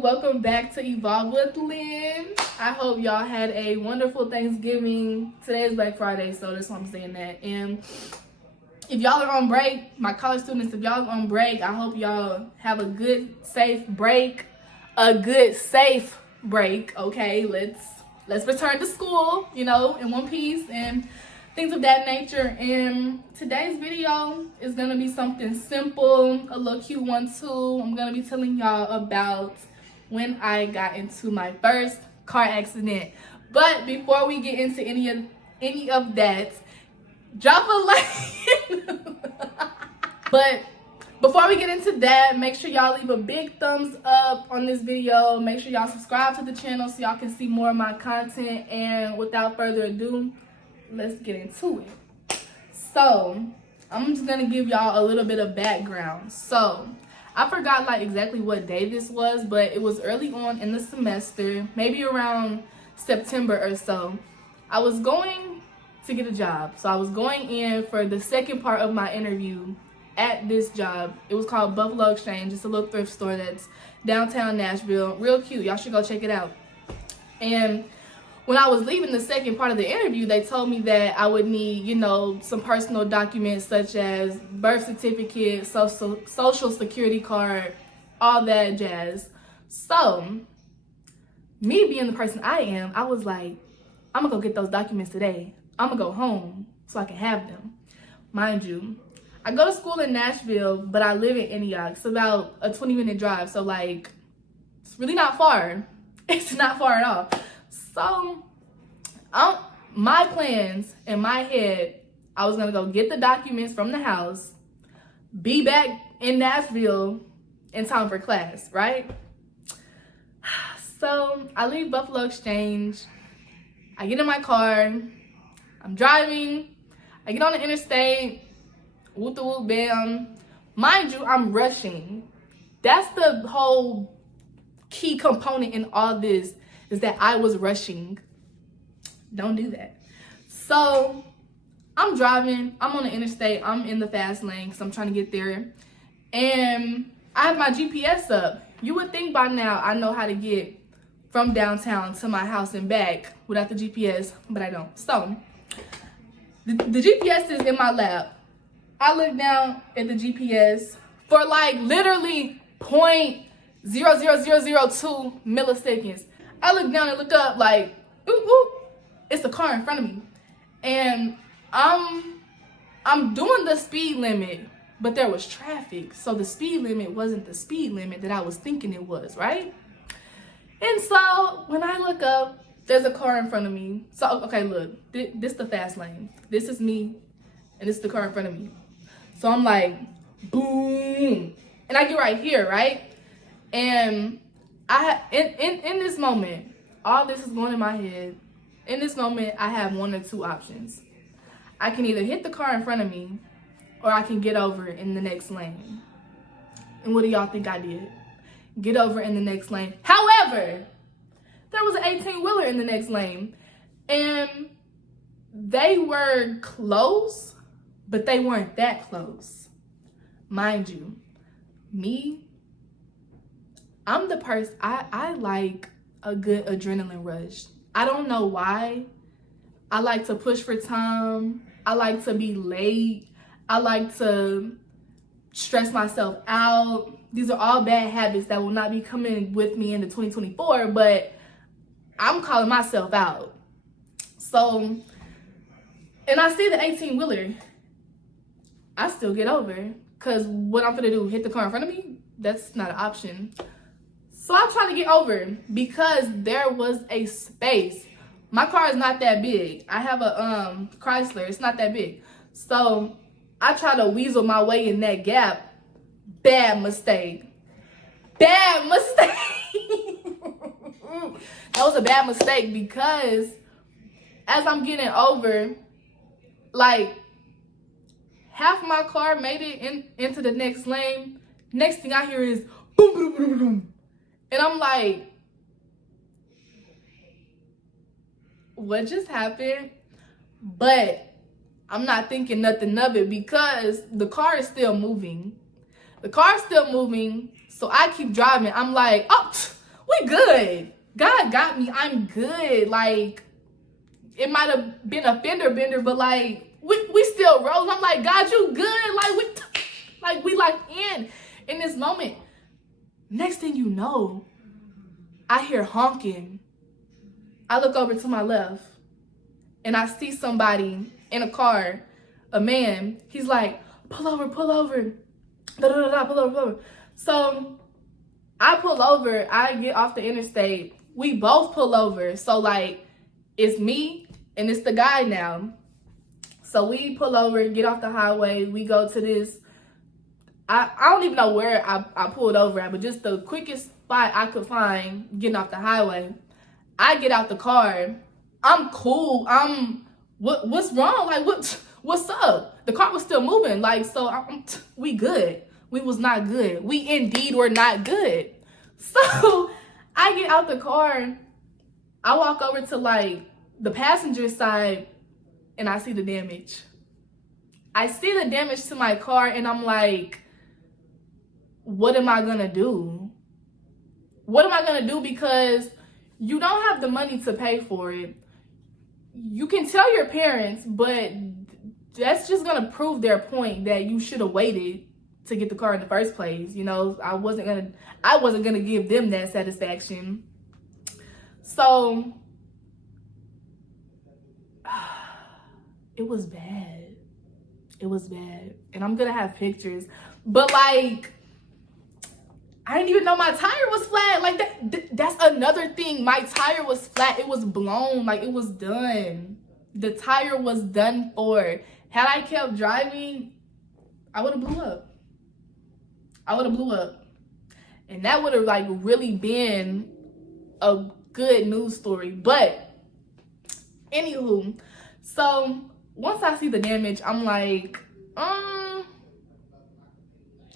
welcome back to Evolve with Lynn. I hope y'all had a wonderful Thanksgiving. Today is Black Friday, so that's why I'm saying that. And if y'all are on break, my college students, if y'all are on break, I hope y'all have a good, safe break. Okay, let's return to school, in one piece and things of that nature. And today's video is gonna be something simple, a little cute one too. I'm gonna be telling y'all about when I got into my first car accident. But before we get into any of that, drop a like. But before we get into that, make sure y'all leave a big thumbs up on this video. Make sure y'all subscribe to the channel so y'all can see more of my content. And without further ado, let's get into it. So I'm just gonna give y'all a little bit of background. So I forgot exactly what day this was, but it was early on in the semester, maybe around September or so. I was going to get a job. So I was going in for the second part of my interview at this job. It was called Buffalo Exchange. It's a little thrift store that's downtown Nashville. Real cute. Y'all should go check it out. And when I was leaving the second part of the interview, they told me that I would need, some personal documents such as birth certificate, social security card, all that jazz. So, me being the person I am, I was like, I'm gonna go get those documents today. I'm gonna go home so I can have them. Mind you, I go to school in Nashville, but I live in Antioch. It's about a 20-minute drive, so it's really not far. It's not far at all. So, my plans in my head, I was gonna go get the documents from the house, be back in Nashville in time for class, right? So, I leave Buffalo Exchange, I get in my car, I'm driving, I get on the interstate, whoop the whoop bam. Mind you, I'm rushing. That's the whole key component in all this, is that I was rushing. Don't do that. So I'm driving, I'm on the interstate, I'm in the fast lane because I'm trying to get there. And I have my GPS up. You would think by now I know how to get from downtown to my house and back without the GPS, but I don't. So the GPS is in my lap. I look down at the GPS for literally 0.00002 milliseconds. I look down and look up ooh, it's a car in front of me. And I'm doing the speed limit, but there was traffic. So the speed limit wasn't the speed limit that I was thinking it was, right? And so when I look up, there's a car in front of me. So, okay, look, this the fast lane. This is me, and this is the car in front of me. So I'm like, boom. And I get right here, right? And in this moment, all this is going in my head. In this moment, I have one or two options. I can either hit the car in front of me, or I can get over in the next lane. And what do y'all think I did? Get over in the next lane. However, there was an 18-wheeler in the next lane. And they were close, but they weren't that close. Mind you, me, I'm the person, I like a good adrenaline rush. I don't know why. I like to push for time. I like to be late. I like to stress myself out. These are all bad habits that will not be coming with me into 2024, but I'm calling myself out. So, and I see the 18-wheeler. I still get over, because what I'm gonna do, hit the car in front of me? That's not an option. So I'm trying to get over because there was a space. My car is not that big. I have a Chrysler. It's not that big. So I try to weasel my way in that gap. Bad mistake. Bad mistake. That was a bad mistake because as I'm getting over, half my car made it into the next lane. Next thing I hear is boom, boom, boom, boom. And I'm like, what just happened? But I'm not thinking nothing of it because the car is still moving. The car's still moving, so I keep driving. I'm like, oh, we good. God got me. I'm good. Like, it might have been a fender bender, but like, we still rose. I'm like, God, you good. Like we in this moment. Next thing you know, I hear honking. I look over to my left and I see somebody in a car, a man. He's like, pull over. Pull over. So I pull over. I get off the interstate. We both pull over. So like, it's me and it's the guy now. So we pull over, get off the highway. We go to this. I don't even know where I pulled over at, but just the quickest spot I could find getting off the highway. I get out the car. I'm cool. What's wrong? Like, what's up? The car was still moving. Like, so we good. We was not good. We indeed were not good. So I get out the car. I walk over to like the passenger side and I see the damage. I see the damage to my car and I'm like, what am I gonna do? What am I gonna do? Because you don't have the money to pay for it. You can tell your parents, but that's just gonna prove their point that you should have waited to get the car in the first place. You know, I wasn't gonna give them that satisfaction. So it was bad. It was bad. And I'm gonna have pictures. But like, I didn't even know my tire was flat. Like that's another thing. My tire was flat. It was blown. Like, it was done. The tire was done for. Had I kept driving, I would have blew up. And that would have like really been a good news story. But anywho, so once I see the damage, I'm like, I'm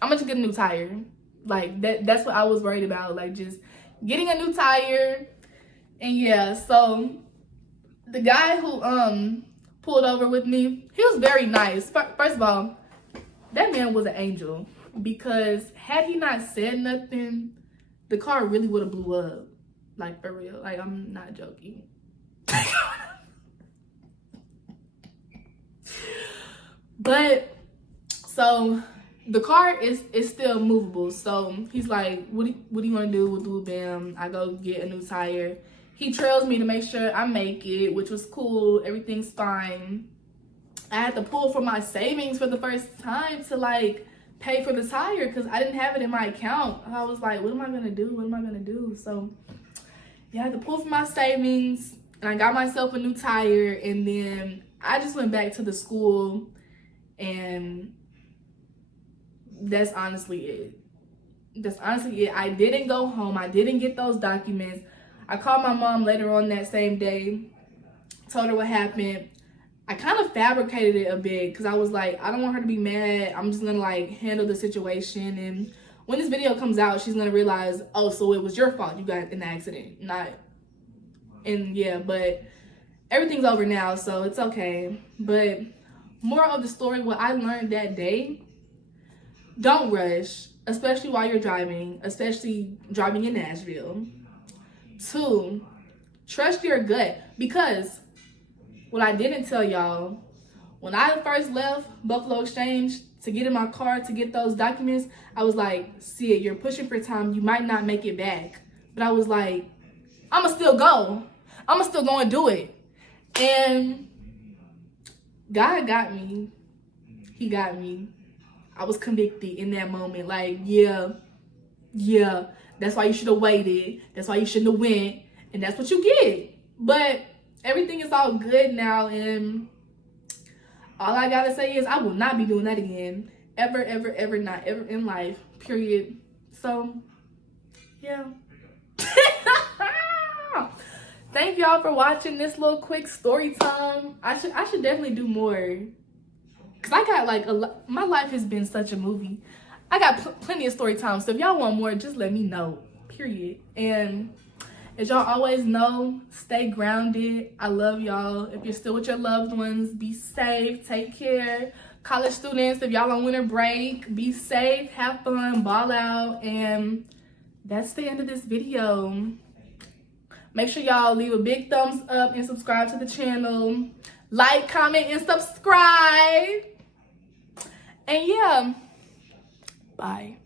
gonna just get a new tire. Like, that's what I was worried about, like just getting a new tire. And yeah, so the guy who pulled over with me, he was very nice. First of all, that man was an angel, because had he not said nothing, the car really would have blew up. Like, for real. Like, I'm not joking. But so the car is still movable. So he's like, what do you want to do? We'll do bam. I go get a new tire. He trails me to make sure I make it, which was cool. Everything's fine. I had to pull from my savings for the first time to like pay for the tire because I didn't have it in my account. I was like, what am I gonna do? So yeah, I had to pull from my savings and I got myself a new tire, and then I just went back to the school, and that's honestly it. I didn't go home. I didn't get those documents. I called my mom later on that same day, told her what happened. I kind of fabricated it a bit because I was like, I don't want her to be mad. I'm just gonna like handle the situation, and when this video comes out, she's gonna realize, oh, so it was your fault. You got in the accident, not. And yeah, but everything's over now, so it's okay. But moral of the story, what I learned that day: don't rush, especially while you're driving, especially driving in Nashville. 2, trust your gut, because what I didn't tell y'all, when I first left Buffalo Exchange to get in my car to get those documents, I was like, see it, you're pushing for time, you might not make it back. But I was like, I'ma still go and do it. And God got me. He got me. I was convicted in that moment. Like, yeah, that's why you should have waited. That's why you shouldn't have went. And that's what you get. But everything is all good now. And all I gotta say is I will not be doing that again. Ever, not ever in life. Period. So, yeah. Thank y'all for watching this little quick story time. I should definitely do more. Cause I got like my life has been such a movie. I got plenty of story time. So if y'all want more, just let me know. Period. And as y'all always know, stay grounded. I love y'all. If you're still with your loved ones, be safe. Take care. College students, if y'all on winter break, be safe, have fun, ball out, and that's the end of this video. Make sure y'all leave a big thumbs up and subscribe to the channel. Like, comment, and subscribe. And yeah, bye.